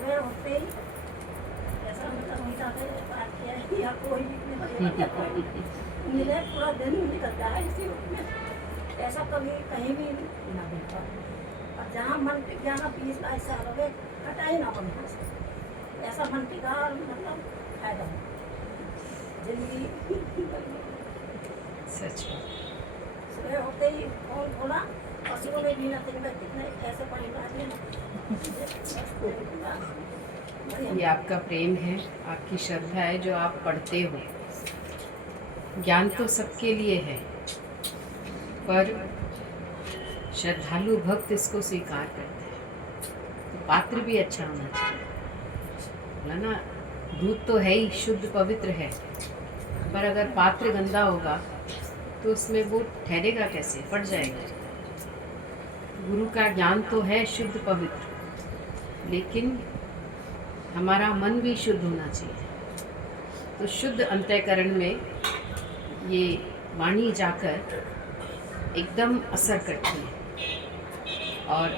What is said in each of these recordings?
सुबह होते ही ऐसा मतलब मीठा से बात किया है या कोई भी मिले पूरा दिन निकल जाए इसी में। ऐसा कभी कहीं भी ना मिल पाए और जहाँ मन टिक जाना 20-22 साल हो गए कटा ही ना बन से ऐसा मन टिका मतलब फायदा जिंदगी सच में। सुबह होते ही फोन खोला पशुओं ने भी ना कितने ऐसे पानी डाले ये आपका प्रेम है, आपकी श्रद्धा है जो आप पढ़ते हो। ज्ञान तो सबके लिए है, पर श्रद्धालु भक्त इसको स्वीकार करते हैं। तो पात्र भी अच्छा होना चाहिए ना। दूध तो है ही, शुद्ध पवित्र है, पर अगर पात्र गंदा होगा तो उसमें वो ठहरेगा कैसे, फट जाएगा। गुरु का ज्ञान तो है शुद्ध पवित्र, लेकिन हमारा मन भी शुद्ध होना चाहिए। तो शुद्ध अंतःकरण में ये वाणी जाकर एकदम असर करती है। और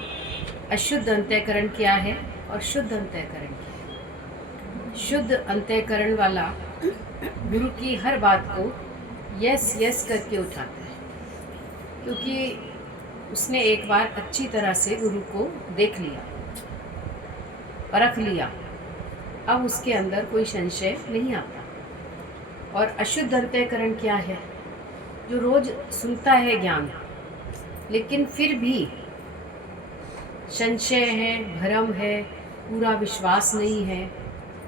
अशुद्ध अंतःकरण क्या है और शुद्ध अंतःकरण क्या है? शुद्ध अंतःकरण वाला गुरु की हर बात को यस यस करके उठाता है, क्योंकि उसने एक बार अच्छी तरह से गुरु को देख लिया, परख लिया। अब उसके अंदर कोई संशय नहीं आता। और अशुद्ध अंतःकरण क्या है? जो रोज सुनता है ज्ञान, लेकिन फिर भी संशय है, भ्रम है, पूरा विश्वास नहीं है,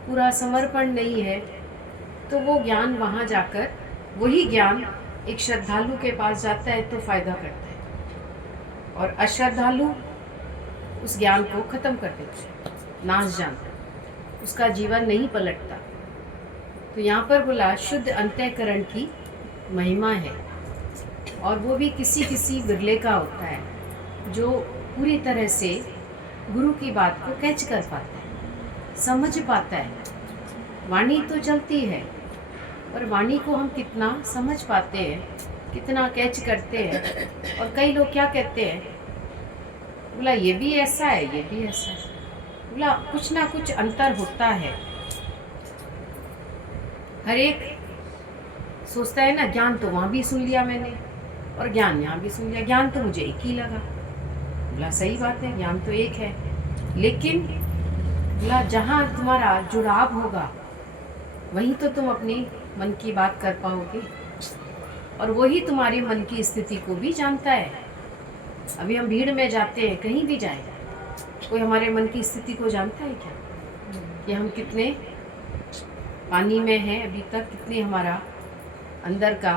पूरा समर्पण नहीं है, तो वो ज्ञान वहाँ जाकर, वही ज्ञान एक श्रद्धालु के पास जाता है तो फायदा करता है, और अश्रद्धालु उस ज्ञान को खत्म कर देता है, नाश जानता है, उसका जीवन नहीं पलटता। तो यहाँ पर बोला शुद्ध अंतःकरण की महिमा है, और वो भी किसी किसी विरले का होता है जो पूरी तरह से गुरु की बात को कैच कर पाता है, समझ पाता है। वाणी तो चलती है, पर वाणी को हम कितना समझ पाते हैं, कितना कैच करते हैं। और कई लोग क्या कहते हैं, बोला ये भी ऐसा है, ये भी ऐसा है, बोला कुछ ना कुछ अंतर होता है। हर एक सोचता है ना, ज्ञान तो वहाँ भी सुन लिया मैंने और ज्ञान यहाँ भी सुन लिया, ज्ञान तो मुझे एक ही लगा। बोला सही बात है, ज्ञान तो एक है, लेकिन बोला जहाँ तुम्हारा जुड़ाव होगा वहीं तो तुम अपनी मन की बात कर पाओगे, और वही तुम्हारी मन की स्थिति को भी जानता है। अभी हम भीड़ में जाते हैं, कहीं भी जाए, कोई हमारे मन की स्थिति को जानता है क्या, कि हम कितने पानी में हैं अभी तक, कितने हमारा अंदर का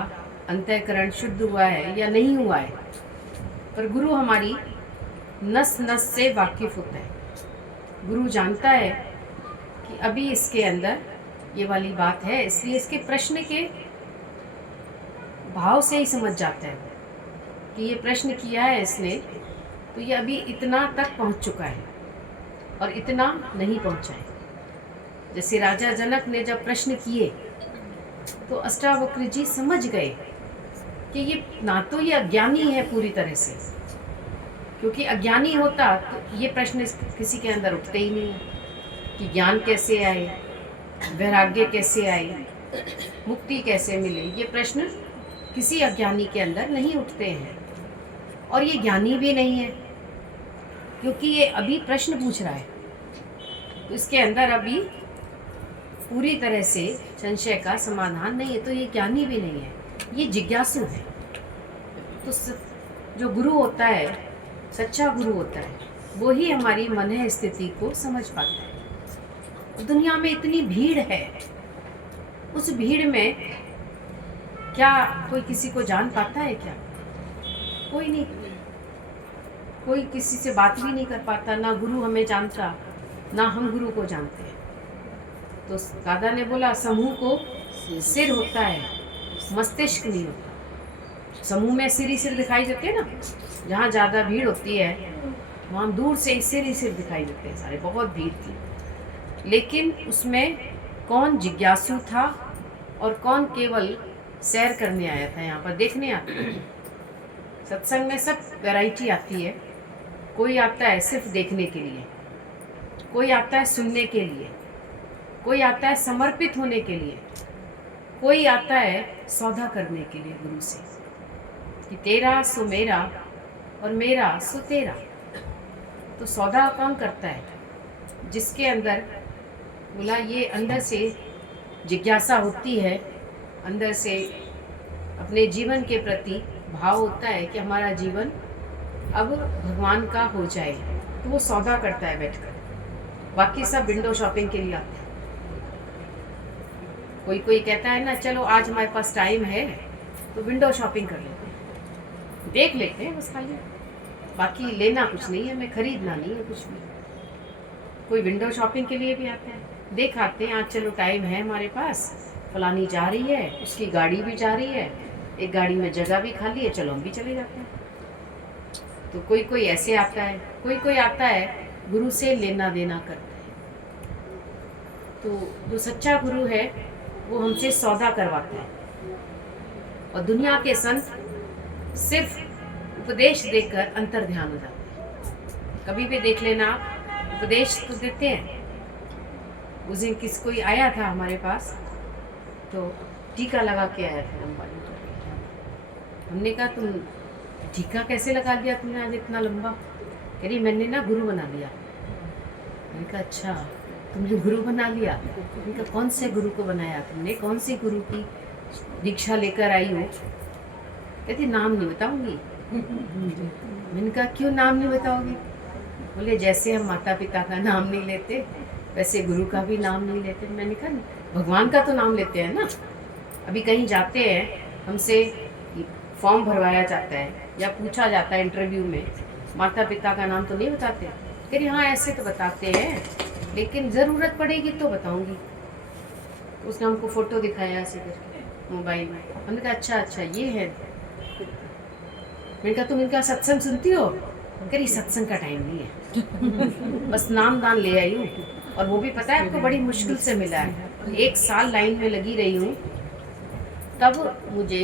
अंतःकरण शुद्ध हुआ है या नहीं हुआ है। पर गुरु हमारी नस नस से वाकिफ होता है। गुरु जानता है कि अभी इसके अंदर ये वाली बात है, इसलिए इसके प्रश्न के भाव से ही समझ जाता है कि ये प्रश्न किया है इसने, तो ये अभी इतना तक पहुंच चुका है और इतना नहीं पहुंचा है। जैसे राजा जनक ने जब प्रश्न किए तो अष्टावक्र जी समझ गए कि ये ना तो ये अज्ञानी है पूरी तरह से, क्योंकि अज्ञानी होता तो ये प्रश्न किसी के अंदर उठते ही नहीं कि ज्ञान कैसे आए, वैराग्य कैसे आए, मुक्ति कैसे मिले। ये प्रश्न किसी अज्ञानी के अंदर नहीं उठते हैं, और ये ज्ञानी भी नहीं है, क्योंकि ये अभी प्रश्न पूछ रहा है, तो इसके अंदर अभी पूरी तरह से संशय का समाधान नहीं है, तो ये ज्ञानी भी नहीं है, ये जिज्ञासु है। तो जो गुरु होता है, सच्चा गुरु होता है, वो ही हमारी मन स्थिति को समझ पाता है। दुनिया में इतनी भीड़ है, उस भीड़ में क्या कोई किसी को जान पाता है क्या? कोई नहीं, कोई किसी से बात भी नहीं कर पाता, ना गुरु हमें जानता, ना हम गुरु को जानते हैं। तो दादा ने बोला समूह को सिर होता है, मस्तिष्क नहीं होता। समूह में सिर ही सिर दिखाई देते हैं ना, जहाँ ज़्यादा भीड़ होती है वहाँ दूर से ही सिर दिखाई देते हैं सारे, बहुत भीड़ थी। लेकिन उसमें कौन जिज्ञासु था और कौन केवल सैर करने आया था, यहाँ पर देखने आता है। सत्संग में सब वैरायटी आती है, कोई आता है सिर्फ देखने के लिए, कोई आता है सुनने के लिए, कोई आता है समर्पित होने के लिए, कोई आता है सौदा करने के लिए गुरु से, कि तेरा सो मेरा और मेरा सो तेरा। तो सौदा कौन करता है? जिसके अंदर बोला ये अंदर से जिज्ञासा होती है, अंदर से अपने जीवन के प्रति भाव होता है कि हमारा जीवन अब भगवान का हो जाए, तो वो सौदा करता है बैठकर। बाकी सब विंडो शॉपिंग के लिए आते हैं। कोई कोई कहता है ना, चलो आज हमारे पास टाइम है तो विंडो शॉपिंग कर लेते हैं, देख लेते हैं बस खाली, बाकी लेना कुछ नहीं है, हमें खरीदना नहीं है कुछ भी। कोई विंडो शॉपिंग के लिए भी आते हैं, देख आते हैं, आज चलो टाइम है हमारे पास, फलानी जा रही है, उसकी गाड़ी भी जा रही है, एक गाड़ी में जगह भी खाली है, चलो हम भी चले जाते हैं। तो कोई कोई ऐसे आता है, कोई कोई आता है गुरु से लेना देना करता है। तो जो सच्चा गुरु है वो हमसे सौदा करवाता है। और दुनिया के संत सिर्फ उपदेश देकर अंतर ध्यान हो जाते हैं। कभी भी देख लेना, उपदेश तो देते हैं। उस दिन कोई आया था हमारे पास, तो टीका लगा के आया था लंबा। हमने कहा तुम टीका कैसे लगा लिया तुमने आज इतना लंबा? कह रही मैंने ना गुरु बना लिया। मैंने कहा अच्छा तुमने गुरु बना लिया? मैंने कहा कौन से गुरु को बनाया तुमने, कौन सी गुरु की दीक्षा लेकर आई हो? कहती नाम नहीं बताऊंगी। मैंने कहा क्यों नाम नहीं बताओगी? बोले जैसे हम माता पिता का नाम नहीं लेते वैसे गुरु का भी नाम नहीं लेते। मैंने कहा भगवान का तो नाम लेते हैं ना। अभी कहीं जाते हैं, हमसे फॉर्म भरवाया जाता है या पूछा जाता है इंटरव्यू में, माता पिता का नाम तो नहीं बताते? कह रही हाँ ऐसे तो बताते हैं, लेकिन ज़रूरत पड़ेगी तो बताऊंगी। तो उसने हमको फ़ोटो दिखाया ऐसे करके मोबाइल में। हमने कहा अच्छा अच्छा ये है। मैंने कहा तुम इनका सत्संग सुनती हो? कह रही सत्संग का टाइम नहीं है, बस नाम दान ले आई हूँ। और वो भी पता है आपको बड़ी मुश्किल से मिला है। 1 साल लाइन में लगी रही हूँ, तब मुझे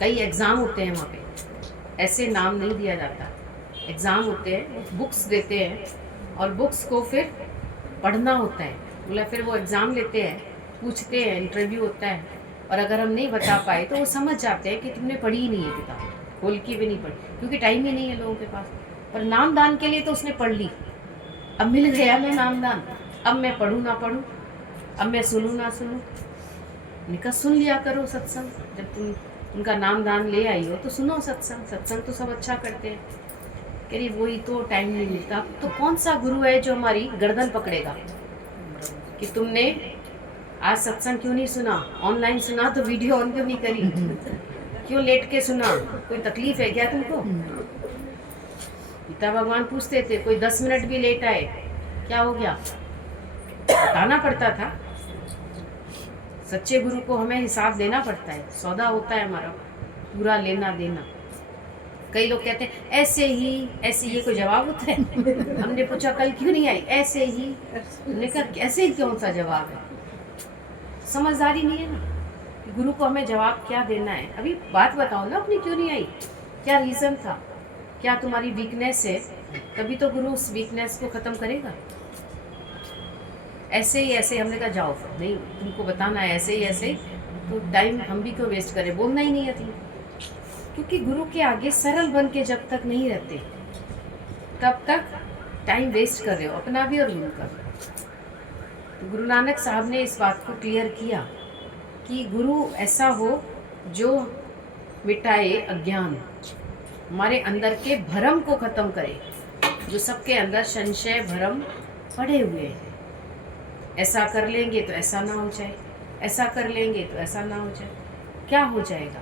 कई एग्ज़ाम होते हैं वहाँ पे, ऐसे नाम नहीं दिया जाता। एग्ज़ाम होते हैं, बुक्स देते हैं और बुक्स को फिर पढ़ना होता है। बोला फिर वो एग्ज़ाम लेते हैं, पूछते हैं, इंटरव्यू होता है, और अगर हम नहीं बता पाए तो वो समझ जाते हैं कि तुमने पढ़ी ही नहीं है किताब, खोल की भी नहीं पढ़ी, क्योंकि टाइम ही नहीं है लोगों के पास। पर नाम दान के लिए तो उसने पढ़ ली। अब मिल गया मैं नाम दान, अब मैं पढ़ूँ ना पढ़ूँ, अब मैं सुनूँ ना सुनूँ। निका सुन लिया करो सत्संग, जब तुम उनका नाम दान ले आई हो तो सुनो सत्संग, सत्संग तो सब अच्छा करते हैं। कह रही वही तो टाइम नहीं मिलता। तो कौन सा गुरु है जो हमारी गर्दन पकड़ेगा कि तुमने आज सत्संग क्यों नहीं सुना, ऑनलाइन सुना तो वीडियो ऑन क्यों नहीं करी, क्यों लेट के सुना, कोई तकलीफ है क्या तुमको? पिता भगवान पूछते थे कोई 10 मिनट भी लेट आए क्या हो गया, बताना पड़ता था। सच्चे गुरु को हमें हिसाब देना पड़ता है, सौदा होता है हमारा पूरा लेना देना। कई लोग कहते हैं ऐसे ही, ऐसे ये कोई जवाब होता है? हमने पूछा कल क्यों नहीं आई, ऐसे ही। हमने कहा ऐसे ही कौन सा जवाब है? समझदारी नहीं है ना कि गुरु को हमें जवाब क्या देना है। अभी बात बताओ ना अपनी, क्यों नहीं आई, क्या रीज़न था, क्या तुम्हारी वीकनेस है? तभी तो गुरु उस वीकनेस को ख़त्म करेगा। ऐसे ही ऐसे हमने कहा जाओ, नहीं तुमको बताना है ऐसे ही ऐसे, तो टाइम हम भी क्यों वेस्ट करें, बोलना ही नहीं है तुम्हें। क्योंकि गुरु के आगे सरल बन के जब तक नहीं रहते तब तक टाइम वेस्ट कर रहे हो, अपना भी और गुरु का। तो गुरु नानक साहब ने इस बात को क्लियर किया कि गुरु ऐसा हो जो मिटाए अज्ञान, हमारे अंदर के भ्रम को ख़त्म करे, जो सबके अंदर संशय भ्रम पड़े हुए हैं। ऐसा कर लेंगे तो ऐसा ना हो जाए, ऐसा कर लेंगे तो ऐसा ना हो जाए। क्या हो जाएगा?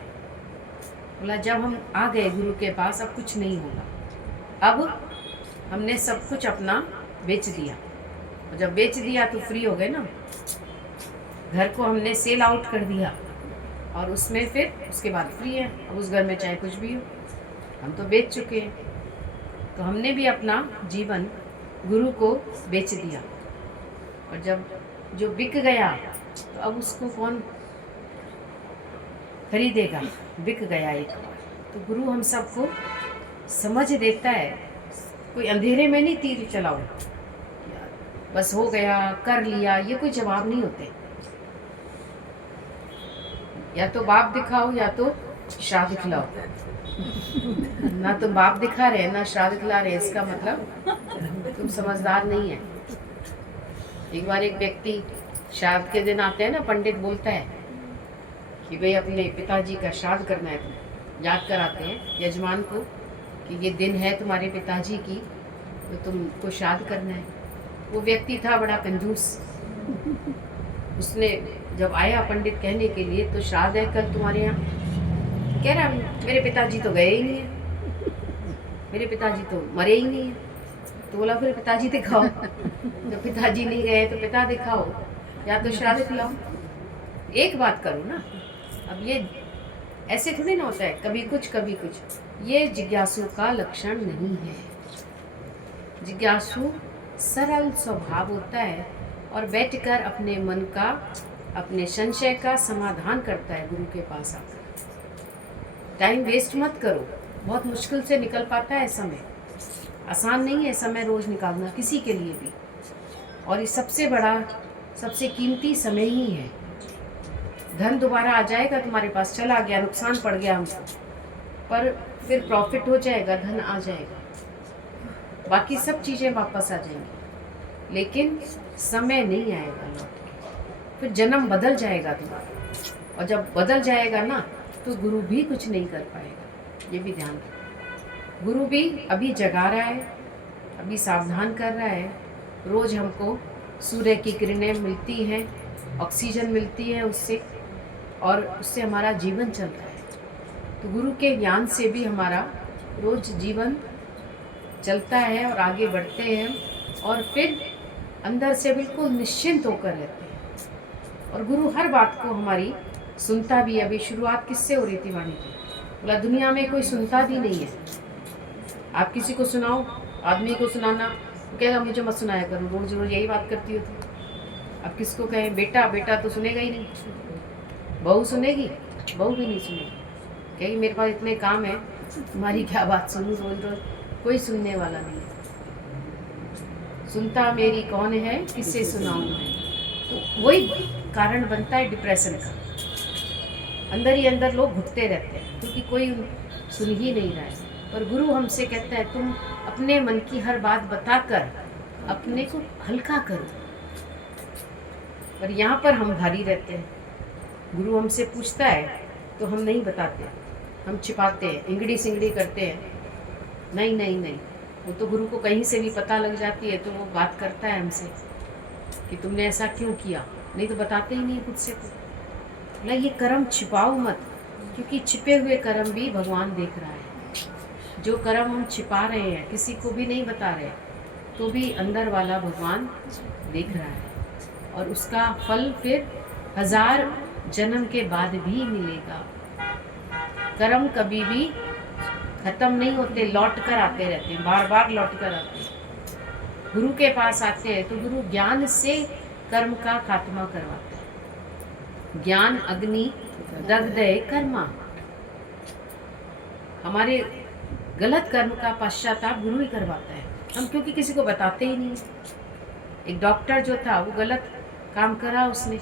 बोला जब हम आ गए गुरु के पास अब कुछ नहीं होगा। अब हमने सब कुछ अपना बेच दिया, और जब बेच दिया तो फ्री हो गए ना। घर को हमने सेल आउट कर दिया और उसमें फिर उसके बाद फ्री है। अब उस घर में चाहे कुछ भी हो, हम तो बेच चुके हैं। तो हमने भी अपना जीवन गुरु को बेच दिया, और जब जो बिक गया तो अब उसको कौन खरीदेगा? बिक गया एक बार। तो गुरु हम सबको समझ देता है, कोई अंधेरे में नहीं तीर चलाओ, बस हो गया, कर लिया, ये कोई जवाब नहीं होते। या तो बाप दिखाओ या तो श्राद्ध खिलाओ। ना तुम बाप दिखा रहे ना श्राद्ध खिला रहे, इसका मतलब तुम समझदार नहीं है। एक बार एक व्यक्ति श्राद्ध के दिन आते हैं ना, पंडित बोलता है कि भाई अपने पिताजी का श्राद्ध करना है, तुम याद कराते हैं यजमान को कि ये दिन है तुम्हारे पिताजी की, तो तुमको श्राद्ध करना है। वो व्यक्ति था बड़ा कंजूस। उसने जब आया पंडित कहने के लिए, तो श्राद्ध है कल तुम्हारे यहाँ, कह रहा मेरे पिताजी तो गए ही नहीं है, मेरे पिताजी तो मरे ही नहीं है। तो बोला फिर पिताजी दिखाओ। जब पिताजी नहीं गए तो पिता दिखाओ, या तो श्राद्ध खिलाओ। एक बात करो ना। अब ये ऐसे थोड़ी ना होता है, कभी कुछ कभी कुछ। ये जिज्ञासु का लक्षण नहीं है। जिज्ञासु सरल स्वभाव होता है और बैठकर अपने मन का, अपने संशय का समाधान करता है गुरु के पास आकर। टाइम वेस्ट मत करो। बहुत मुश्किल से निकल पाता है समय, आसान नहीं है समय रोज निकालना किसी के लिए भी। और ये सबसे बड़ा, सबसे कीमती समय ही है। धन दोबारा आ जाएगा तुम्हारे पास, चला गया, नुकसान पड़ गया हमको, पर फिर प्रॉफिट हो जाएगा, धन आ जाएगा, बाकी सब चीज़ें वापस आ जाएंगी, लेकिन समय नहीं आएगा लौट के। फिर जन्म बदल जाएगा तुम्हारा, और जब बदल जाएगा ना, तो गुरु भी कुछ नहीं कर पाएगा। ये भी ध्यान रखो। गुरु भी अभी जगा रहा है, अभी सावधान कर रहा है। रोज़ हमको सूर्य की किरणें मिलती हैं, ऑक्सीजन मिलती है उससे, और उससे हमारा जीवन चल रहा है। तो गुरु के ज्ञान से भी हमारा रोज जीवन चलता है और आगे बढ़ते हैं, और फिर अंदर से बिल्कुल निश्चिंत होकर रहते हैं। और गुरु हर बात को हमारी सुनता भी है। अभी शुरुआत किससे हो रही थी वाणी की? बोला दुनिया में कोई सुनता भी नहीं है। आप किसी को सुनाओ, आदमी को सुनाना, वो कहेगा मुझे मत सुनाया करो, रोज रोज यही बात करती हो तुम। अब किसको कहें बेटा, बेटा तो सुनेगा ही नहीं। बहू सुनेगी, बहू भी नहीं सुनेगी, कहेगी मेरे पास इतने काम है, तुम्हारी क्या बात सुनूं रोज रोज। कोई सुनने वाला नहीं है। सुनता मेरी कौन है, किससे सुनाऊं मैं। तो वही कारण बनता है डिप्रेशन का। अंदर ही अंदर लोग घुटते रहते हैं, क्योंकि कोई सुन ही नहीं रहा है। पर गुरु हमसे कहता है तुम अपने मन की हर बात बताकर अपने को हल्का करो। पर यहाँ पर हम भारी रहते हैं। गुरु हमसे पूछता है तो हम नहीं बताते, हम छिपाते हैं, इंगड़ी सिंगड़ी करते हैं। नहीं नहीं नहीं, वो तो गुरु को कहीं से भी पता लग जाती है, तो वो बात करता है हमसे कि तुमने ऐसा क्यों किया। नहीं तो बताते ही नहीं खुद से। बोला ये कर्म छिपाओ मत, क्योंकि छिपे हुए कर्म भी भगवान देख रहा है। जो कर्म हम छिपा रहे हैं, किसी को भी नहीं बता रहे, तो भी अंदर वाला भगवान देख रहा है, और उसका फल फिर 1000 जन्म के बाद भी मिलेगा। कर्म कभी भी खत्म नहीं होते, लौट कर आते रहते हैं, बार बार लौट कर आते हैं। गुरु के पास आते हैं तो गुरु ज्ञान से कर्म का खात्मा करवाता है। ज्ञान अग्नि दग्धे कर्मा। हमारे गलत कर्म का पश्चाताप गुरु ही करवाता है, हम क्योंकि किसी को बताते ही नहीं। एक डॉक्टर जो था वो गलत काम करा, उसने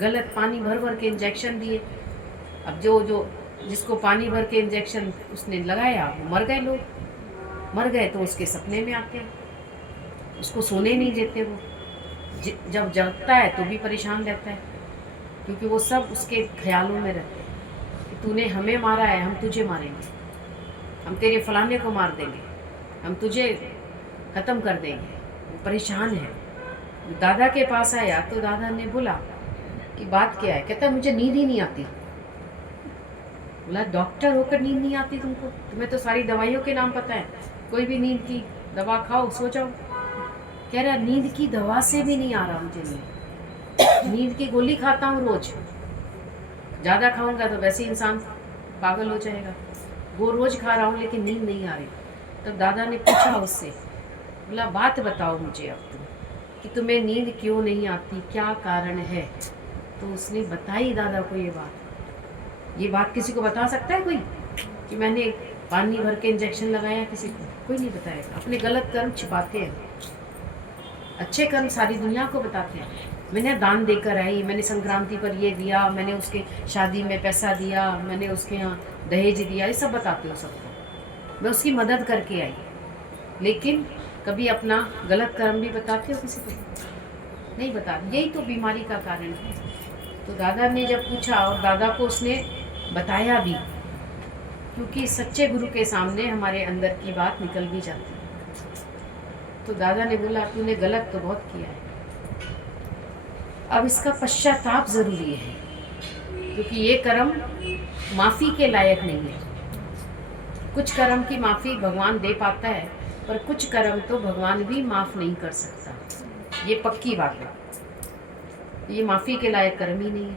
गलत पानी भर भर के इंजेक्शन दिए। अब जो जिसको पानी भर के इंजेक्शन उसने लगाया वो मर गए। लोग मर गए तो उसके सपने में आते हैं, उसको सोने नहीं देते। वो जब जगता है तो भी परेशान रहता है, क्योंकि वो सब उसके ख्यालों में रहते हैं कि तूने हमें मारा है, हम तुझे मारेंगे, हम तेरे फलाने को मार देंगे, हम तुझे ख़त्म कर देंगे। वो परेशान है। दादा के पास आया तो दादा ने बोला कि बात क्या है। कहता मुझे नींद ही नहीं आती। बोला डॉक्टर होकर नींद नहीं आती तुमको? तुम्हें तो सारी दवाइयों के नाम पता है, कोई भी नींद की दवा खाओ सो जाओ। कह रहा नींद की दवा से भी नहीं आ रहा मुझे नींद। नींद की गोली खाता हूँ रोज, ज़्यादा खाऊंगा तो वैसे इंसान पागल हो जाएगा। वो रोज खा रहा हूँ लेकिन नींद नहीं आ रही। तब दादा ने पूछा उससे, बोला बात बताओ मुझे अब तुम कि तुम्हें नींद क्यों नहीं आती, क्या कारण है। तो उसने बताई दादा को ये बात किसी को बता सकता है कोई कि मैंने पानी भर के इंजेक्शन लगाया? किसी को कोई नहीं बताएगा। अपने गलत कर्म छिपाते हैं। अच्छे कर्म सारी दुनिया को बताते हैं। मैंने दान देकर आई, मैंने संक्रांति पर ये दिया, मैंने उसके शादी में पैसा दिया, मैंने उसके यहाँ दहेज दिया, ये सब बताते हो सबको। मैं उसकी मदद करके आई, लेकिन कभी अपना गलत कर्म भी बताते हो किसी को? नहीं बता। यही तो बीमारी का कारण है। तो दादा ने जब पूछा, और दादा को उसने बताया भी, क्योंकि सच्चे गुरु के सामने हमारे अंदर की बात निकल भी जाती है। तो दादा ने बोला तूने गलत तो बहुत किया है, अब इसका पश्चाताप ज़रूरी है, क्योंकि ये कर्म माफ़ी के लायक नहीं है। कुछ कर्म की माफ़ी भगवान दे पाता है, पर कुछ कर्म तो भगवान भी माफ़ नहीं कर सकता। ये पक्की बात है। ये माफ़ी के लायक कर्म ही नहीं है,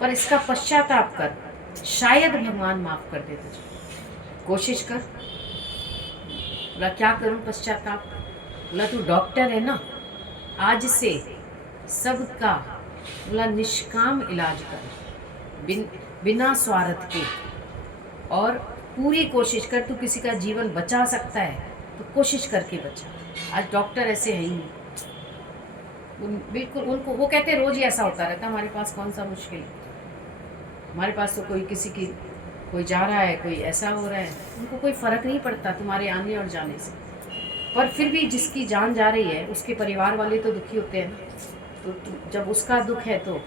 पर इसका पश्चाताप कर, शायद भगवान माफ़ कर दे तुझे। कोशिश कर। बोला क्या करूं पश्चाताप? बोला तू डॉक्टर है ना, आज से सबका बोला निष्काम इलाज कर, बिना स्वार्थ के, और पूरी कोशिश कर। तू किसी का जीवन बचा सकता है तो कोशिश करके बचा। आज डॉक्टर ऐसे है ही नहीं, बिल्कुल। उनको वो कहते रोज़ ही ऐसा होता रहता, हमारे पास कौन सा मुश्किल है, हमारे पास तो कोई किसी की कोई जा रहा है, कोई ऐसा हो रहा है, उनको कोई फ़र्क नहीं पड़ता तुम्हारे आने और जाने से। पर फिर भी जिसकी जान जा रही है उसके परिवार वाले तो दुखी होते हैं ना। तो जब उसका दुख है तो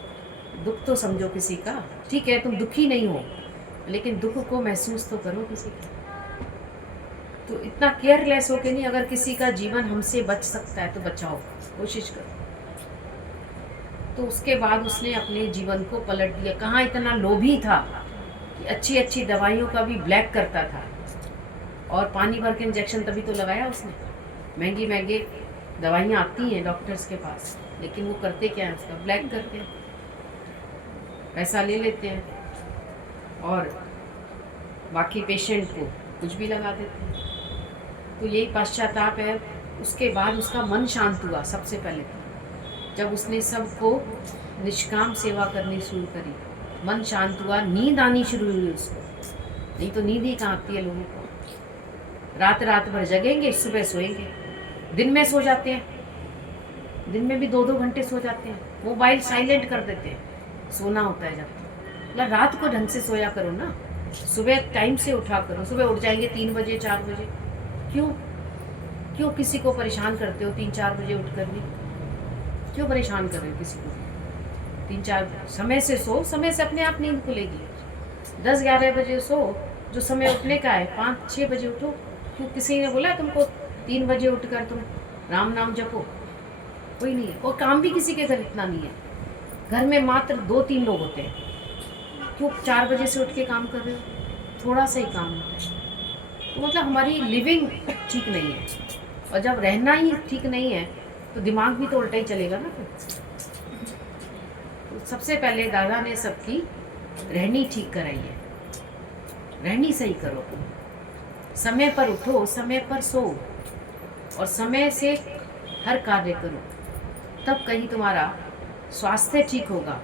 दुख तो समझो किसी का। ठीक है तुम दुखी नहीं हो, लेकिन दुख को महसूस तो करो किसी का। तो इतना केयरलेस हो के नहीं, अगर किसी का जीवन हमसे बच सकता है तो बचाओ, कोशिश करो। तो उसके बाद उसने अपने जीवन को पलट दिया। कहाँ इतना लोभी था कि अच्छी अच्छी दवाइयों का भी ब्लैक करता था, और पानी भर के इंजेक्शन तभी तो लगाया उसने। महंगी महंगी दवाइयाँ आती हैं डॉक्टर्स के पास, लेकिन वो करते क्या है, उसका ब्लैक करते हैं, पैसा ले लेते हैं, और बाकी पेशेंट को कुछ भी लगा देते हैं। तो यही पश्चाताप है। उसके बाद उसका मन शांत हुआ। सबसे पहले तो जब उसने सबको निष्काम सेवा करनी शुरू करी, मन शांत हुआ, नींद आनी शुरू हुई उसको। नहीं तो नींद ही कहाँ आती है लोगों को। रात रात भर जगेंगे, सुबह सोएंगे, दिन में सो जाते हैं, दिन में भी 2-2 घंटे सो जाते हैं, मोबाइल साइलेंट कर देते हैं, सोना होता है जब। मतलब रात को ढंग से सोया करो ना, सुबह टाइम से उठा करो। सुबह उठ जाएंगे 3 बजे 4 बजे, क्यों किसी को परेशान करते हो? 3-4 बजे उठ कर भी क्यों परेशान कर रहे हो किसी को? 3-4 समय से सो, समय से अपने आप नींद खुलेगी। 10-11 बजे सो, जो समय उठने का है 5-6 बजे उठो। क्यों किसी ने बोला तुमको 3 बजे उठकर तुम राम नाम जपो? कोई नहीं है। और काम भी किसी के घर इतना नहीं है, घर में मात्र 2-3 लोग होते हैं। क्यों 4 बजे से उठ के काम कर रहे हो? थोड़ा सा ही काम होता है। तो मतलब हमारी लिविंग ठीक नहीं है, और जब रहना ही ठीक नहीं है तो दिमाग भी तो उल्टा ही चलेगा ना फिर। तो सबसे पहले दादा ने सबकी रहनी ठीक कराई है। रहनी सही करो तुम, समय पर उठो, समय पर सो, और समय से हर कार्य करो, तब कहीं तुम्हारा स्वास्थ्य ठीक होगा।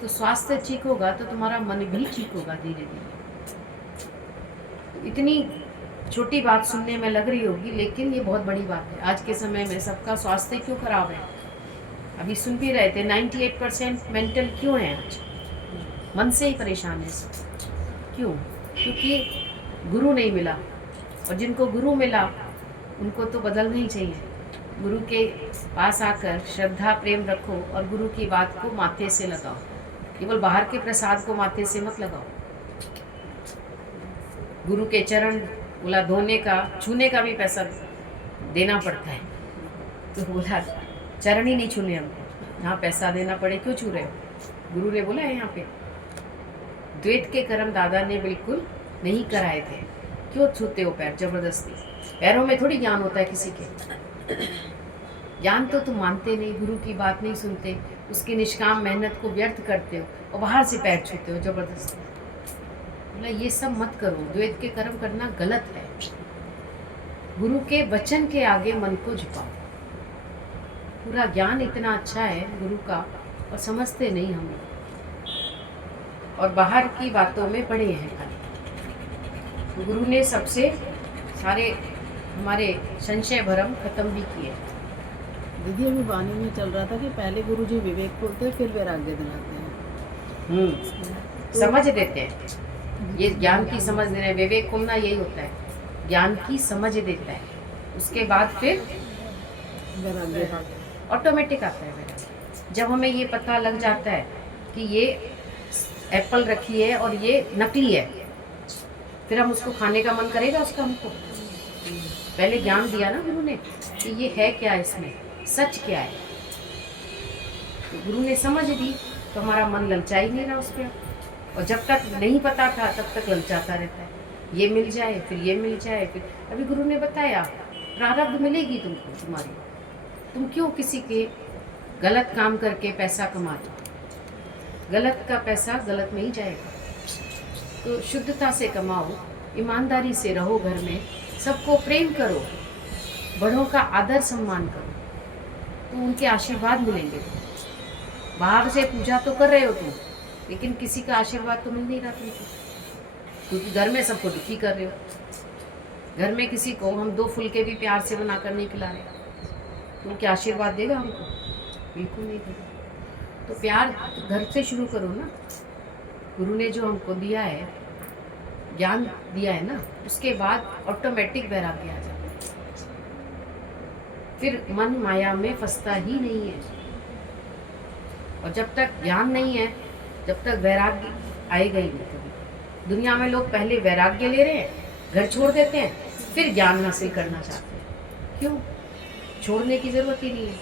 तो स्वास्थ्य ठीक होगा तो तुम्हारा मन भी ठीक होगा धीरे धीरे। इतनी छोटी बात सुनने में लग रही होगी, लेकिन ये बहुत बड़ी बात है। आज के समय में सबका स्वास्थ्य क्यों खराब है? अभी सुन भी रहे थे 98% मेंटल क्यों है आज? मन से ही परेशान है सब। क्यों? क्योंकि गुरु नहीं मिला, और जिनको गुरु मिला उनको तो बदलना ही चाहिए। गुरु के पास आकर श्रद्धा प्रेम रखो, और गुरु की बात को माथे से लगाओ। केवल बाहर के प्रसाद को माथे से मत लगाओ। गुरु के चरण बोला धोने का, छूने का भी पैसा देना पड़ता है। तो बोला चरण ही नहीं छूने हमको, यहाँ पैसा देना पड़े क्यों छू रहे हो? गुरु ने बोला है यहाँ पे। द्वैत के कर्म दादा ने बिल्कुल नहीं कराए थे। क्यों छूते हो पैर जबरदस्ती? पैरों में थोड़ी ज्ञान होता है किसी के। ज्ञान तो तुम मानते नहीं, गुरु की बात नहीं सुनते, उसकी निष्काम मेहनत को व्यर्थ करते हो, और बाहर से पैर छूते हो जबरदस्ती। बोला ये सब मत करो, द्वैत के कर्म करना गलत है। गुरु के वचन के आगे मन को झुकाओ। पूरा ज्ञान इतना अच्छा है गुरु का, और समझते नहीं हम लोग, और बाहर की बातों में पड़े हैं खाली। तो गुरु ने सबसे सारे हमारे संशय भरम खत्म भी किए। दीदी अभी वाणी में चल रहा था कि पहले गुरुजी विवेक खोलते हैं फिर वैराग्य दिलाते हैं। समझ देते हैं, ये ज्ञान की समझ दे रहे हैं। विवेक खोलना यही होता है, ज्ञान की समझ देता है, उसके बाद फिर वैराग्य ऑटोमेटिक आता है वैराग्य। जब हमें ये पता लग जाता है कि ये एप्पल रखी है और ये नकली है, फिर हम उसको खाने का मन करेगा उसका हमको? पहले ज्ञान दिया ना गुरु ने कि ये है क्या, इसमें सच क्या है, तो गुरु ने समझ दी तो हमारा मन ललचा ही नहीं रहा उस पर। और जब तक नहीं पता था तब तक ललचाता रहता है, ये मिल जाए फिर ये मिल जाए फिर। अभी गुरु ने बताया प्रारब्ध मिलेगी तुमको तुम्हारी, तुम क्यों किसी के गलत काम करके पैसा कमा रहे हो? गलत का पैसा गलत में ही जाएगा। तो शुद्धता से कमाओ, ईमानदारी से रहो, घर में सबको प्रेम करो, बड़ों का आदर सम्मान करो, तो उनके आशीर्वाद मिलेंगे। बाहर से पूजा तो कर रहे हो तुम, लेकिन किसी का आशीर्वाद तो मिल नहीं रहा तुमको, क्योंकि घर में सबको दुखी कर रहे हो। घर में किसी को हम 2 फुलके भी प्यार से बनाकर नहीं खिला रहे, तो क्या आशीर्वाद देगा हमको? बिल्कुल नहीं देगा। तो प्यार घर से शुरू करो ना। गुरु ने जो हमको दिया है, ज्ञान दिया है ना, उसके बाद ऑटोमेटिक वैराग्य आ जाता है। फिर मन माया में फंसता ही नहीं है। और जब तक ज्ञान नहीं है, जब तक वैराग्य आएगा ही नहीं कभी। दुनिया में लोग पहले वैराग्य ले रहे हैं, घर छोड़ देते हैं, फिर ज्ञान हासिल करना चाहते हैं। क्यों? छोड़ने की जरूरत ही नहीं है।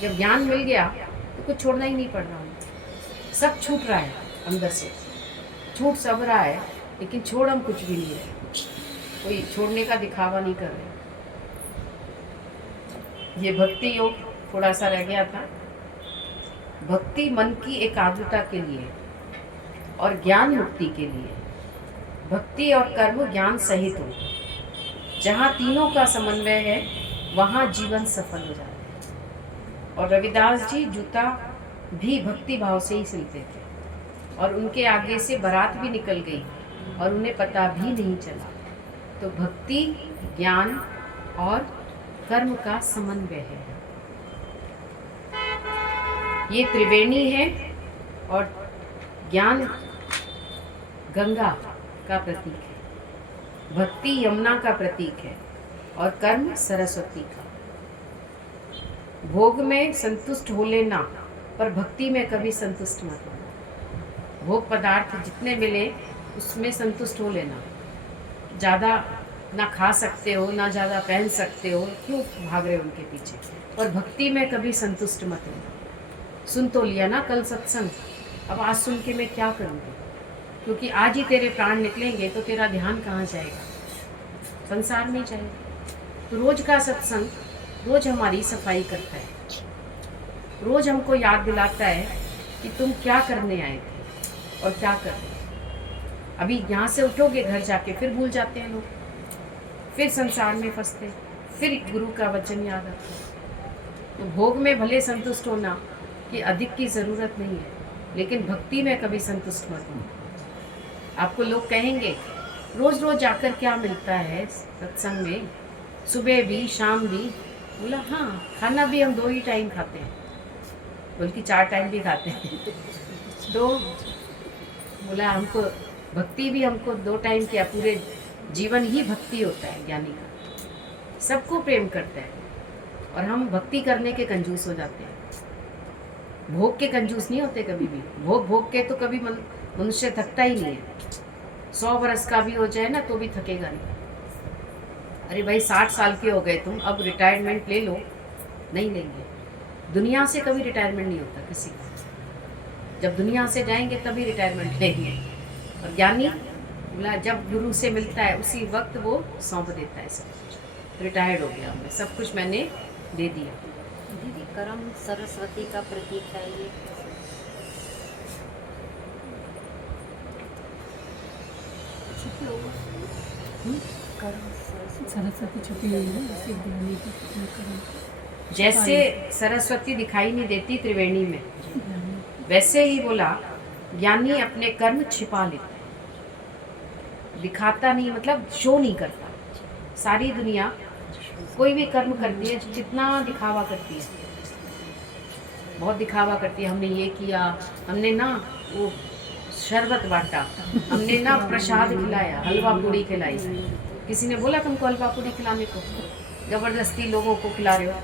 जब ज्ञान मिल गया तो कुछ छोड़ना ही नहीं पड़ रहा है। सब छूट रहा है अंदर से, छूट सब रहा है, लेकिन छोड़ हम कुछ भी नहीं रहे। कोई छोड़ने का दिखावा नहीं कर रहे। ये भक्ति योग थोड़ा सा रह गया था। भक्ति मन की एकाग्रता के लिए और ज्ञान मुक्ति के लिए। भक्ति और कर्म ज्ञान सहित हो, जहाँ तीनों का समन्वय है वहाँ जीवन सफल हो जाता है। और रविदास जी जूता भी भक्ति भाव से ही सिलते थे, और उनके आगे से बारात भी निकल गई और उन्हें पता भी नहीं चला। तो भक्ति ज्ञान और कर्म का समन्वय है। ये त्रिवेणी है, और ज्ञान गंगा का प्रतीक है, भक्ति यमुना का प्रतीक है, और कर्म सरस्वती का। भोग में संतुष्ट हो लेना, पर भक्ति में कभी संतुष्ट मत होना। भोग पदार्थ जितने मिले उसमें संतुष्ट हो लेना। ज़्यादा ना खा सकते हो, ना ज़्यादा पहन सकते हो, क्यों भाग रहे हो उनके पीछे? और भक्ति में कभी संतुष्ट मत होना। सुन तो लिया ना कल सत्संग, अब आज सुन के मैं क्या करूँगी? क्योंकि आज ही तेरे प्राण निकलेंगे तो तेरा ध्यान कहाँ जाएगा? संसार में जाएगा। तो रोज का सत्संग रोज हमारी सफाई करता है, रोज हमको याद दिलाता है कि तुम क्या करने आए थे और क्या कर रहे। अभी यहाँ से उठोगे, घर जाके फिर भूल जाते हैं लोग, फिर संसार में फंसते, फिर गुरु का वचन याद आता है। तो भोग में भले संतुष्ट होना कि अधिक की ज़रूरत नहीं है, लेकिन भक्ति में कभी संतुष्ट मत होना। आपको लोग कहेंगे रोज़ रोज़ जाकर क्या मिलता है सत्संग में, सुबह भी शाम भी। बोला हाँ, खाना भी हम 2 ही टाइम खाते हैं, बल्कि 4 टाइम भी खाते हैं। तो बोला हमको भक्ति भी हमको 2 टाइम क्या, पूरे जीवन ही भक्ति होता है ज्ञानी का। सबको प्रेम करता है, और हम भक्ति करने के कंजूस हो जाते हैं। भोग के कंजूस नहीं होते कभी भी। भोग के तो कभी मनुष्य थकता ही नहीं है। 100 वर्ष का भी हो जाए ना तो भी थकेगा नहीं। अरे भाई 60 साल के हो गए तुम, अब रिटायरमेंट ले लो, नहीं लेंगे। दुनिया से कभी रिटायरमेंट नहीं होता किसी का। जब दुनिया से जाएंगे तभी रिटायरमेंट लेंगे। और ज्ञानी बोला जब गुरु से मिलता है उसी वक्त वो सौंप देता है सब कुछ। रिटायर्ड हो गया मैं, सब कुछ मैंने दे दिया। दीदी कर्म सरस्वती का प्रतीक है ये। कर्म सरस्वती छुपी हुई है, ऐसे ज्ञानी की कर्म। जैसे सरस्वती दिखाई नहीं देती त्रिवेणी में, वैसे ही बोला ज्ञानी अपने कर्म छिपा लेता है, दिखाता नहीं, मतलब शो नहीं करता। सारी दुनिया कोई भी कर्म करती है जितना दिखावा करती है, बहुत दिखावा करती है, हमने ये किया, हमने ना वो शरबत बांटा, हमने ना प्रसाद खिलाया, हलवा पूड़ी खिलाई। किसी ने बोला तुमको हलवा पूड़ी खिलाने को? ज़बरदस्ती लोगों को खिला रहे हो।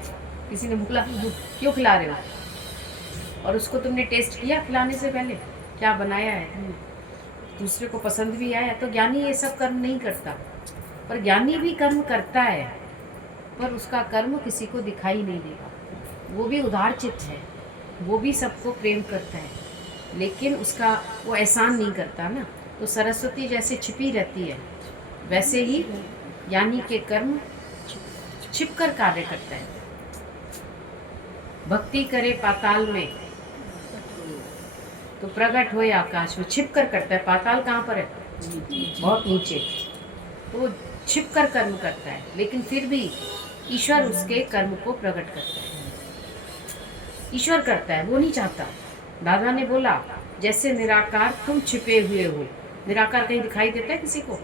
किसी ने बोला क्यों खिला रहे हो? और उसको तुमने टेस्ट किया खिलाने से पहले क्या बनाया है? दूसरे को पसंद भी आया। तो ज्ञानी ये सब कर्म नहीं करता, पर ज्ञानी भी कर्म करता है, पर उसका कर्म किसी को दिखाई नहीं देगा। वो भी उदार चित्त है, वो भी सबको प्रेम करता है, लेकिन उसका वो एहसान नहीं करता ना। तो सरस्वती जैसे छिपी रहती है, वैसे ही ज्ञानी के कर्म छिपकर कार्य करता है। भक्ति करे पाताल में तो प्रकट होए आकाश में। छिपकर करता है। पाताल कहाँ पर है? बहुत नीचे। तो वो छिपकर कर्म करता है, लेकिन फिर भी ईश्वर उसके कर्म को प्रकट करता है। ईश्वर करता है, वो नहीं चाहता। दादा ने बोला जैसे निराकार तुम छिपे हुए हो। निराकार कहीं दिखाई देता है किसी को?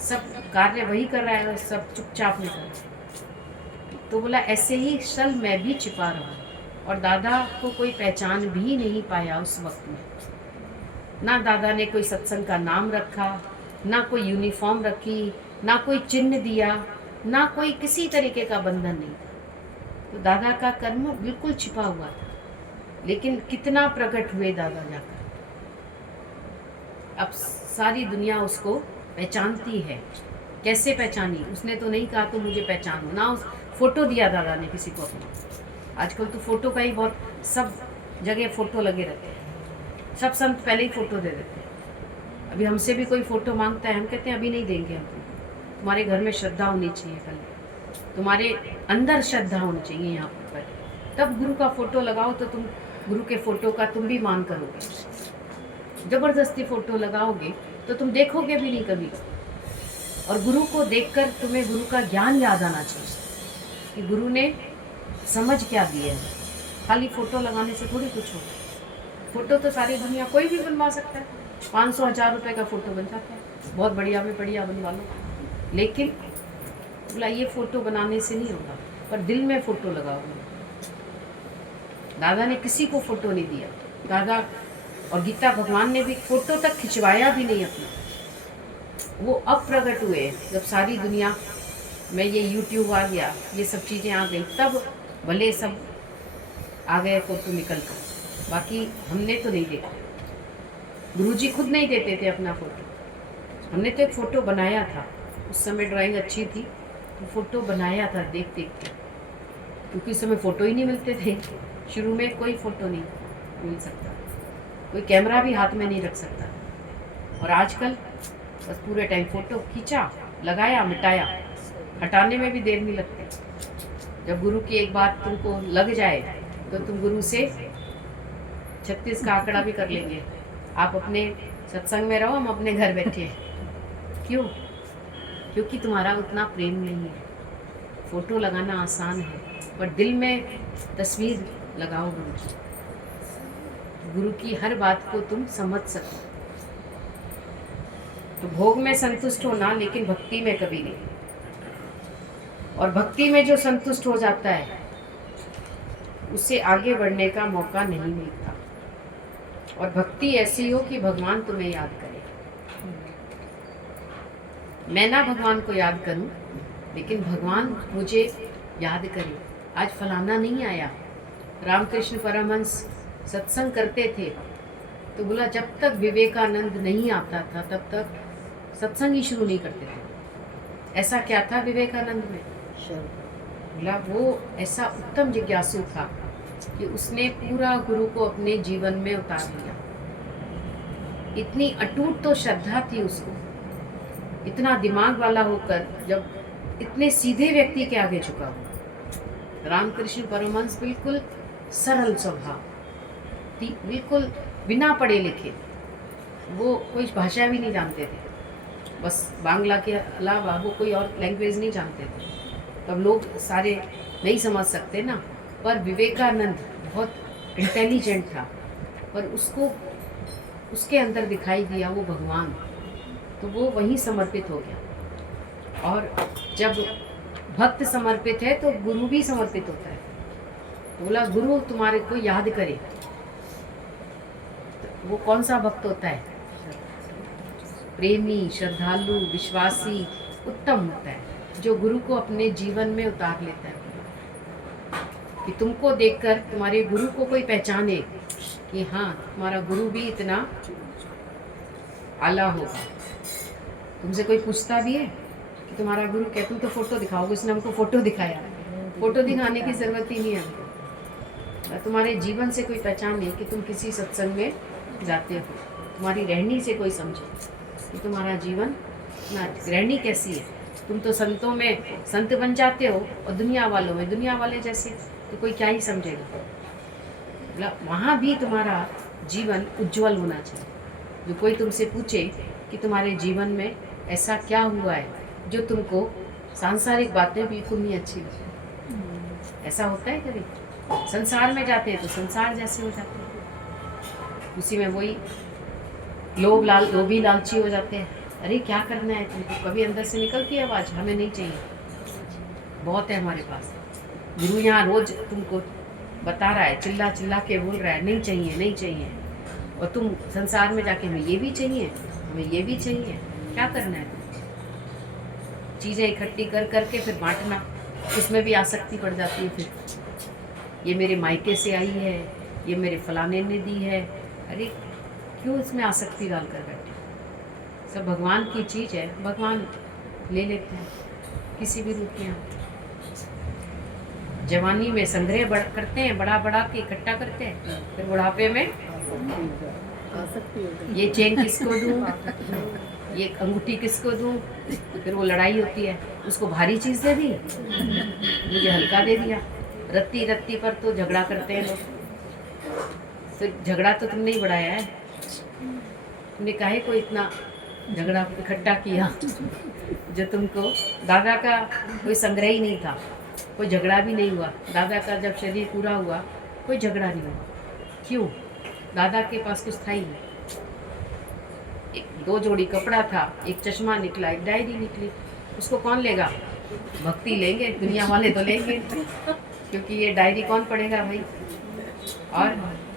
सब कार्य वही कर रहा है, सब चुपचाप नहीं कर रहा। तो बोला ऐसे ही सल मैं भी छिपा रहा। और दादा को कोई पहचान भी नहीं पाया उस वक्त में। ना दादा ने कोई सत्संग का नाम रखा, ना कोई यूनिफॉर्म रखी, ना कोई चिन्ह दिया, ना कोई किसी तरीके का बंधन नहीं था। तो दादा का कर्म बिल्कुल छिपा हुआ था, लेकिन कितना प्रकट हुए दादा जाकर। अब सारी दुनिया उसको पहचानती है। कैसे पहचानी? उसने तो नहीं कहा तो मुझे पहचानो, ना उस फोटो दिया दादा ने किसी को अपना। आजकल तो फोटो का ही बहुत, सब जगह फोटो लगे रहते हैं। सब संत पहले ही फोटो दे देते हैं। अभी हमसे भी कोई फोटो मांगता है, हम कहते हैं अभी नहीं देंगे हम। तुम्हारे घर में श्रद्धा होनी चाहिए, पहले तुम्हारे अंदर श्रद्धा होनी चाहिए यहाँ पर, तब गुरु का फोटो लगाओ तो तुम गुरु के फोटो का तुम भी मान करोगे। जबरदस्ती फोटो लगाओगे तो तुम देखोगे भी नहीं कभी। और गुरु को देखकर तुम्हें गुरु का ज्ञान याद आना चाहिए कि गुरु ने समझ क्या दिया है। खाली फोटो लगाने से थोड़ी कुछ होगा। फोटो तो सारी दुनिया कोई भी बनवा सकता है। 500-1000 रुपए का फोटो बन जाता है, बहुत बढ़िया में बढ़िया बनवा लो। लेकिन बोला ये फोटो बनाने से नहीं होगा, पर दिल में फोटो लगाओ। दादा ने किसी को फोटो नहीं दिया। दादा और गीता भगवान ने भी फोटो तक खिंचवाया भी नहीं अपना। वो अब प्रकट हुए जब सारी दुनिया में ये यूट्यूब आ गया, ये सब चीज़ें आ गई, तब भले सब आ गए फोटो निकल कर। बाकी हमने तो नहीं देखा। गुरुजी खुद नहीं देते थे अपना फोटो। हमने तो एक फ़ोटो बनाया था, उस समय ड्राइंग अच्छी थी तो फ़ोटो बनाया था देख देख के, क्योंकि उस समय फ़ोटो ही नहीं मिलते थे। शुरू में कोई फ़ोटो नहीं मिल सकता, कोई कैमरा भी हाथ में नहीं रख सकता। और आजकल बस पूरे टाइम फ़ोटो खींचा, लगाया, मिटाया, हटाने में भी देर नहीं लगती। जब गुरु की एक बात तुमको लग जाए तो तुम गुरु से 36 का आंकड़ा भी कर लेंगे। आप अपने सत्संग में रहो, हम अपने घर बैठे हैं। क्यों? क्योंकि तुम्हारा उतना प्रेम नहीं है। फ़ोटो लगाना आसान है, पर दिल में तस्वीर लगाओ गुरु की। गुरु की हर बात को तुम समझ सको। तो भोग में संतुष्ट होना, लेकिन भक्ति में कभी नहीं। और भक्ति में जो संतुष्ट हो जाता है उसे आगे बढ़ने का मौका नहीं मिलता। और भक्ति ऐसी हो कि भगवान तुम्हें याद करे। मैं ना भगवान को याद करूं, लेकिन भगवान मुझे याद करे। आज फलाना नहीं आया। रामकृष्ण परमहंस सत्संग करते थे तो बोला जब तक विवेकानंद नहीं आता था तब तक सत्संग ही शुरू नहीं करते थे। ऐसा क्या था विवेकानंद में? बोला वो ऐसा उत्तम जिज्ञासु था कि उसने पूरा गुरु को अपने जीवन में उतार लिया। इतनी अटूट तो श्रद्धा थी उसको, इतना दिमाग वाला होकर जब इतने सीधे व्यक्ति के आगे झुका हुआ। रामकृष्ण परमहंस बिल्कुल सरल स्वभाव, बिल्कुल बिना पढ़े लिखे, वो कोई भाषा भी नहीं जानते थे, बस बांग्ला के अलावा वो कोई और लैंग्वेज नहीं जानते थे। तब लोग सारे नहीं समझ सकते ना। पर विवेकानंद बहुत इंटेलिजेंट था, पर उसको उसके अंदर दिखाई दिया वो भगवान, तो वो वहीं समर्पित हो गया। और जब भक्त समर्पित है तो गुरु भी समर्पित होता है। बोला गुरु तुम्हारे को याद करे, तो वो कौन सा भक्त होता है? प्रेमी, श्रद्धालु, विश्वासी, उत्तम होता है, जो गुरु को अपने जीवन में उतार लेता है। कि तुमको देखकर तुम्हारे गुरु को कोई पहचाने कि हाँ तुम्हारा गुरु भी इतना आला होगा। तुमसे कोई पूछता भी है कि तुम्हारा गुरु क्या, तुम तो फोटो दिखाओगे, उसने हमको फोटो दिखाया, फोटो दिखाने की जरूरत ही नहीं है हमको। तुम्हारे जीवन से कोई पहचाने कि तुम किसी सत्संग में जाते हो, तुम्हारी रहनी से कोई समझे कि तुम्हारा जीवन ना रहनी कैसी है। तुम तो संतों में संत बन जाते हो और दुनिया वालों में दुनिया वाले जैसे, तो कोई क्या ही समझेगा। वहाँ भी तुम्हारा जीवन उज्जवल होना चाहिए। जो कोई तुमसे पूछे कि तुम्हारे जीवन में ऐसा क्या हुआ है जो तुमको सांसारिक बातें बिल्कुल नहीं अच्छी लगती। ऐसा होता है कभी? संसार में जाते हैं तो संसार जैसे हो जाते हैं, उसी में वही लोभी लालची हो जाते हैं। अरे क्या करना है तुमको? कभी अंदर से निकलती है आवाज़, हमें नहीं चाहिए, बहुत है हमारे पास। गुरु यहाँ रोज तुमको बता रहा है, चिल्ला चिल्ला के बोल रहा है, नहीं चाहिए नहीं चाहिए, और तुम संसार में जाके हमें ये भी चाहिए, हमें ये भी चाहिए। क्या करना है? चीज़ें इकट्ठी कर करके फिर बांटना, उसमें भी आसक्ति पड़ जाती है। फिर ये मेरे मायके से आई है, ये मेरे फलाने ने दी है। अरे क्यों इसमें आसक्ति डाल कर बैठे? सब भगवान की चीज़ है, भगवान ले लेते हैं किसी भी रूप में। जवानी में संग्रह करते हैं, बड़ा बड़ा के इकट्ठा करते हैं, फिर बुढ़ापे में आसक्ति हो गई। ये चेन किसको दूँ, ये अंगूठी किसको दूँ, फिर वो लड़ाई होती है। उसको भारी चीज़ दे दी, मुझे हल्का दे दिया। रत्ती रत्ती पर तो झगड़ा करते हैं लोग। तो झगड़ा तो तुमने ही बढ़ाया है, तुमने काहे को इतना झगड़ा इकट्ठा किया जो तुमको, दादा का कोई संग्रह ही नहीं था, कोई झगड़ा भी नहीं हुआ। दादा का जब शरीर पूरा हुआ कोई झगड़ा नहीं हुआ। क्यों? दादा के पास कुछ था ही नहीं। एक 2 जोड़ी कपड़ा था, एक चश्मा निकला, एक डायरी निकली। उसको कौन लेगा? भक्ति लेंगे, दुनिया वाले तो लेंगे, क्योंकि ये डायरी कौन पढ़ेगा भाई। और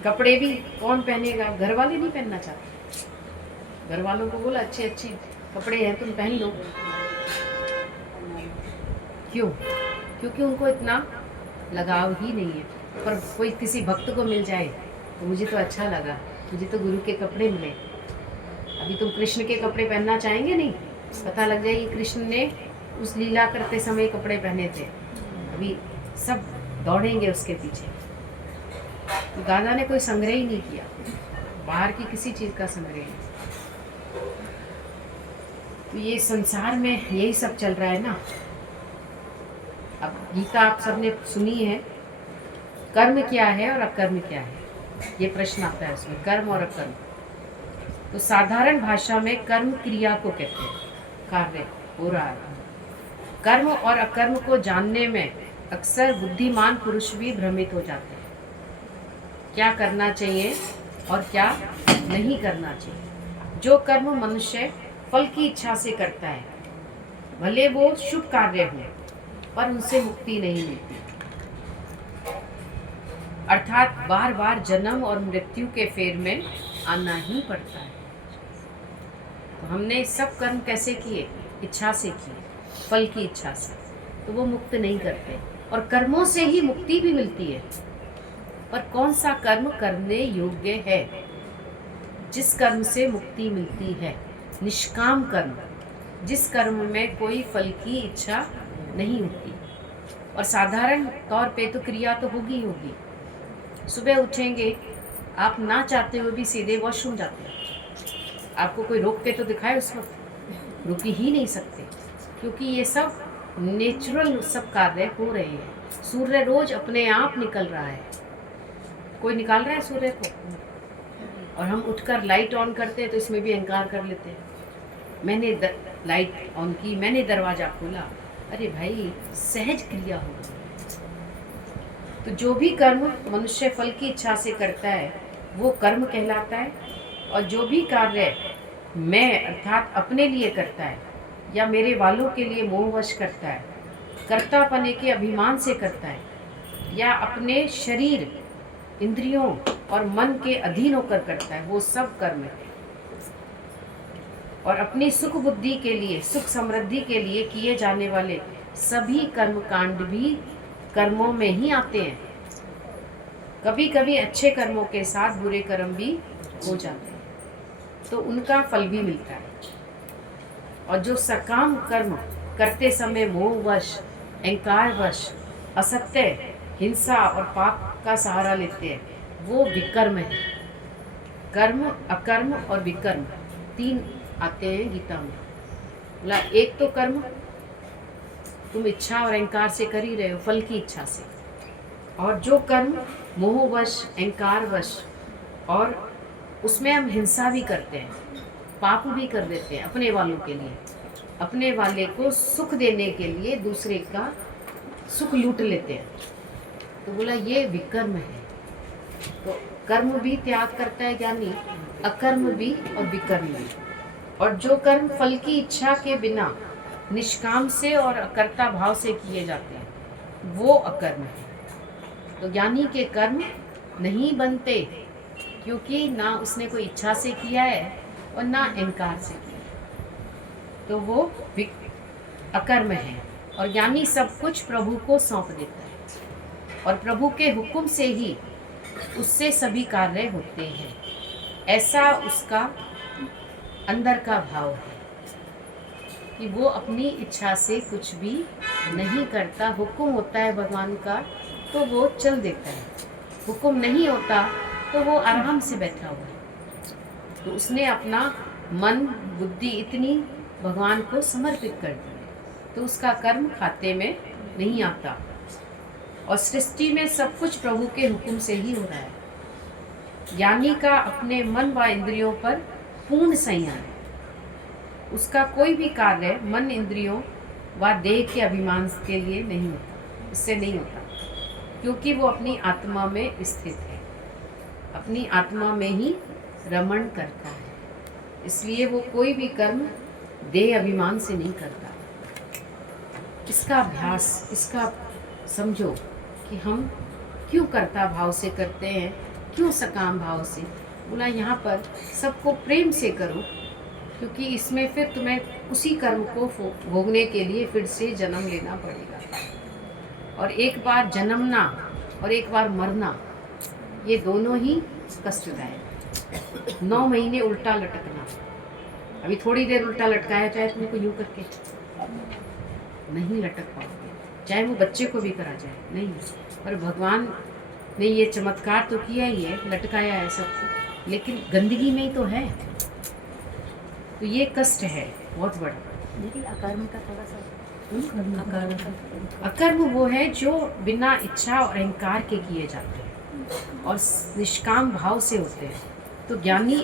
कपड़े भी कौन पहनेगा? घर वाले नहीं पहनना चाहते। घर वालों को बोला अच्छे अच्छे कपड़े हैं तुम पहन लो। क्यों? क्योंकि उनको इतना लगाव ही नहीं है। पर कोई किसी भक्त को मिल जाए तो मुझे तो अच्छा लगा, मुझे तो गुरु के कपड़े मिले। अभी तुम कृष्ण के कपड़े पहनना चाहेंगे नहीं? पता लग जाए कृष्ण ने उस लीला करते समय कपड़े पहने थे, अभी सब दौड़ेंगे उसके पीछे। तो दादा ने कोई संग्रह ही नहीं किया, बाहर की किसी चीज़ का संग्रह नहीं। तो ये संसार में यही सब चल रहा है ना। अब गीता आप सबने सुनी है, कर्म क्या है और अकर्म क्या है, ये प्रश्न आता है उसमें, कर्म और अकर्म। तो साधारण भाषा में कर्म क्रिया को कहते हैं, कार्य हो रहा है। कर्म और अकर्म को जानने में अक्सर बुद्धिमान पुरुष भी भ्रमित हो जाते हैं। क्या करना चाहिए और क्या नहीं करना चाहिए। जो कर्म मनुष्य फल की इच्छा से करता है, भले वो शुभ कार्य हो, पर उनसे मुक्ति नहीं मिलती। अर्थात बार बार जन्म और मृत्यु के फेर में आना ही पड़ता है। तो हमने सब कर्म कैसे किए? इच्छा से किए, फल की इच्छा से, तो वो मुक्त नहीं करते। और कर्मों से ही मुक्ति भी मिलती है। पर कौन सा कर्म करने योग्य है? जिस कर्म से मुक्ति मिलती है, निष्काम कर्म, जिस कर्म में कोई फल की इच्छा नहीं होती। और साधारण तौर पे तो क्रिया तो होगी होगी। सुबह उठेंगे, आप ना चाहते हुए भी सीधे वॉशरूम जाते हैं। आपको कोई रोक के तो दिखाए? उस वक्त रुक ही नहीं सकते, क्योंकि ये सब नेचुरल सब कार्य हो रहे हैं। सूर्य रोज अपने आप निकल रहा है, कोई निकाल रहा है सूर्य को। और हम उठकर लाइट ऑन करते हैं तो इसमें भी अहंकार कर लेते हैं। मैंने लाइट ऑन की, मैंने दरवाज़ा खोला। अरे भाई, सहज क्रिया हो गई। तो जो भी कर्म मनुष्य फल की इच्छा से करता है वो कर्म कहलाता है। और जो भी कार्य मैं अर्थात अपने लिए करता है या मेरे वालों के लिए मोहवश करता है, कर्तापने के अभिमान से करता है, या अपने शरीर, इंद्रियों और मन के अधीन होकर करता है, वो सब कर्म है। और अपनी सुख बुद्धि के लिए, सुख समृद्धि के लिए किए जाने वाले सभी कर्म कांड भी कर्मों में ही आते हैं। कभी कभी अच्छे कर्मों के साथ बुरे कर्म भी हो जाते हैं, तो उनका फल भी मिलता है। और जो सकाम कर्म करते समय मोहवश, अहंकारवश, असत्य, हिंसा और पाप का सहारा लेते हैं, वो विकर्म है। कर्म, अकर्म और विकर्म 3 आते हैं गीता में। बोला एक तो कर्म तुम इच्छा और अहंकार से कर ही रहे हो, फल की इच्छा से, और जो कर्म मोहवश, अहंकारवश, और उसमें हम हिंसा भी करते हैं, पाप भी कर देते हैं अपने वालों के लिए, अपने वाले को सुख देने के लिए दूसरे का सुख लूट लेते हैं, तो बोला ये विकर्म है। तो कर्म भी त्याग करता है ज्ञानी, अकर्म भी और विकर्म भी। और जो कर्म फल की इच्छा के बिना निष्काम से और अकर्ता भाव से किए जाते हैं, वो अकर्म है। तो ज्ञानी के कर्म नहीं बनते, क्योंकि ना उसने कोई इच्छा से किया है और ना अहंकार से किया, तो वो अकर्म है। और ज्ञानी सब कुछ प्रभु को सौंप देता है, और प्रभु के हुक्म से ही उससे सभी कार्य होते हैं। ऐसा उसका अंदर का भाव है कि वो अपनी इच्छा से कुछ भी नहीं करता। हुक्म होता है भगवान का तो वो चल देता है, हुक्म नहीं होता तो वो आराम से बैठा हुआ है। तो उसने अपना मन, बुद्धि इतनी भगवान को समर्पित कर दी, तो उसका कर्म खाते में नहीं आता। और सृष्टि में सब कुछ प्रभु के हुक्म से ही हो रहा है। ज्ञानी का अपने मन व इंद्रियों पर पूर्ण संयम है। उसका कोई भी कार्य मन, इंद्रियों व देह के अभिमान के लिए नहीं होता, इससे नहीं होता, क्योंकि वो अपनी आत्मा में स्थित है, अपनी आत्मा में ही रमण करता है। इसलिए वो कोई भी कर्म देह अभिमान से नहीं करता। इसका अभ्यास, इसका समझो कि हम क्यों कर्ता भाव से करते हैं, क्यों सकाम भाव से। बोला यहाँ पर सबको प्रेम से करो, क्योंकि इसमें फिर तुम्हें उसी कर्म को भोगने के लिए फिर से जन्म लेना पड़ेगा। और एक बार जन्मना और एक बार मरना, ये दोनों ही कष्टदायक। 9 महीने उल्टा लटकना, अभी थोड़ी देर उल्टा लटकाया जाए तुमको यूँ करके, नहीं लटक पाओगे, चाहे वो बच्चे को भी करा जाए, नहीं। पर भगवान ने ये चमत्कार तो किया ही है, लटकाया है सबको, लेकिन गंदगी में ही तो है, तो ये कष्ट है बहुत बड़ा। दीदी अकर्म का थोड़ा सा अकर्म वो है जो बिना इच्छा और अहंकार के किए जाते हैं और निष्काम भाव से होते हैं। तो ज्ञानी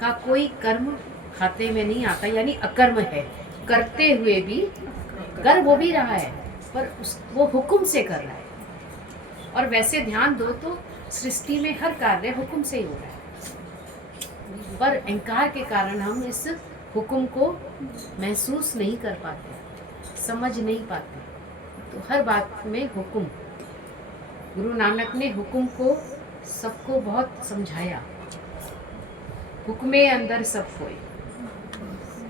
का कोई कर्म खाते में नहीं आता, यानी अकर्म है। करते हुए भी कर वो भी रहा है, पर वो हुक्म से कर रहा है। और वैसे ध्यान दो तो सृष्टि में हर कार्य हुक्म से ही हो रहा है, पर अहंकार के कारण हम इस हुक्म को महसूस नहीं कर पाते, समझ नहीं पाते। तो हर बात में हुक्म, गुरु नानक ने हुक्म को सबको बहुत समझाया। हुक्मे अंदर सब कोई,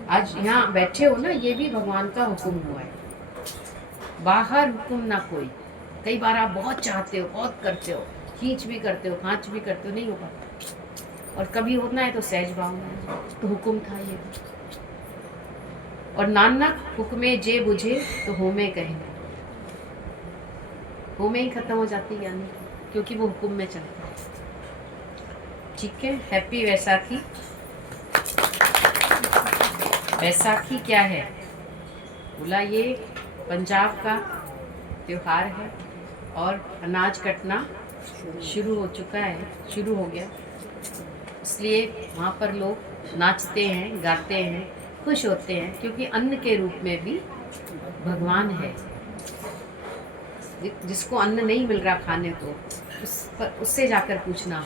आज यहाँ बैठे हो ना, ये भी भगवान का हुक्म हुआ है। बाहर हुक्म ना कोई। कई बार आप बहुत चाहते हो, बहुत करते हो, खींच भी करते हो, खांच भी करते हो, नहीं हो पाता। और कभी होना है तो सहज भावना है, तो हुक्म था ये। और नानक हुक्मे जे बुझे तो होमे कहे, होमे ही खत्म हो जाती है यानी, क्योंकि वो हुक्म में चलता है। ठीक है, हैप्पी वैसाखी। वैसाखी क्या है? बोला ये पंजाब का त्योहार है और अनाज कटना शुरू हो चुका है, शुरू हो गया, इसलिए वहाँ पर लोग नाचते हैं, गाते हैं, खुश होते हैं, क्योंकि अन्न के रूप में भी भगवान है। जिसको अन्न नहीं मिल रहा खाने को, उससे जाकर पूछना,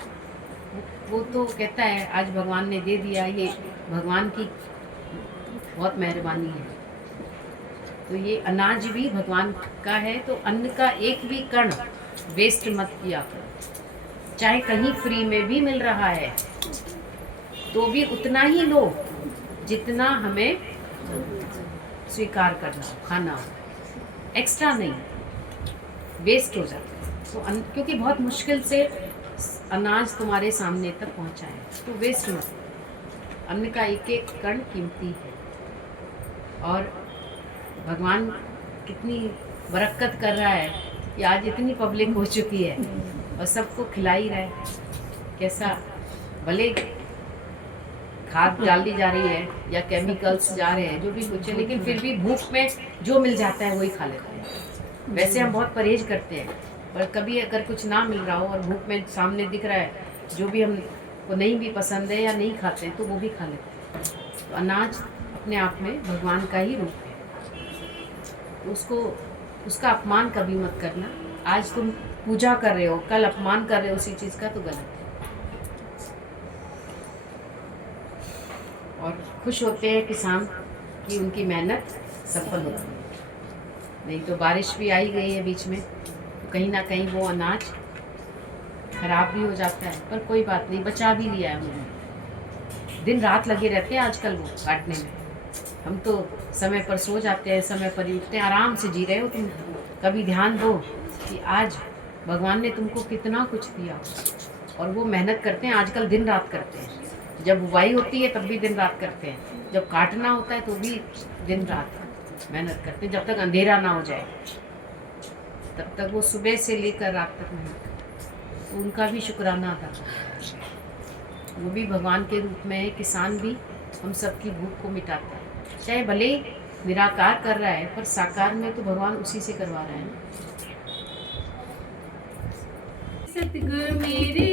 वो तो कहता है आज भगवान ने दे दिया, ये भगवान की बहुत मेहरबानी है। तो ये अनाज भी भगवान का है, तो अन्न का एक भी कण वेस्ट मत किया करो। चाहे कहीं फ्री में भी मिल रहा है तो भी उतना ही लो जितना हमें स्वीकार करना खाना, एक्स्ट्रा नहीं, वेस्ट हो जाता है। तो क्योंकि बहुत मुश्किल से अनाज तुम्हारे सामने तक पहुंचा है, तो वेस्ट मत। अन्न का एक एक कण कीमती है और भगवान कितनी बरकत कर रहा है कि आज इतनी पब्लिक हो चुकी है और सबको खिला ही रहा है। कैसा भले खाद डाली जा रही है या केमिकल्स जा रहे हैं, जो भी कुछ है, लेकिन फिर भी भूख में जो मिल जाता है वही खा लेते हैं। वैसे हम बहुत परहेज करते हैं, पर कभी अगर कुछ ना मिल रहा हो और भूख में सामने दिख रहा है, जो भी हमको नहीं भी पसंद है या नहीं खाते हैं, तो वो भी खा लेते हैं। तो अनाज अपने आप में भगवान का ही रूप है, तो उसका अपमान कभी मत करना। आज तुम पूजा कर रहे हो, कल अपमान कर रहे हो उसी चीज़ का, तो गलत है। और खुश होते हैं किसान कि उनकी मेहनत सफल होती है। नहीं तो बारिश भी आई गई है बीच में, तो कहीं ना कहीं वो अनाज खराब भी हो जाता है, पर कोई बात नहीं, बचा भी लिया है उन्होंने। दिन रात लगे रहते हैं आजकल वो काटने में। हम तो समय पर सो जाते हैं, समय पर ही उठते हैं, आराम से जी रहे हो तुम। कभी ध्यान दो कि आज भगवान ने तुमको कितना कुछ दिया, और वो मेहनत करते हैं आजकल, दिन रात करते हैं। जब बुवाई होती है तब भी दिन रात करते हैं, जब काटना होता है तो भी दिन रात मेहनत करते हैं, जब तक अंधेरा ना हो जाए तब तक वो सुबह से लेकर रात तक मेहनत करते हैं। तो उनका भी शुक्राना अदा करते, वो भी भगवान के रूप में है। किसान भी हम सबकी भूख को मिटाता है, चाहे भले ही निराकार कर रहा है, पर साकार में तो भगवान उसी से करवा रहा है ना। सतगुरु मेरे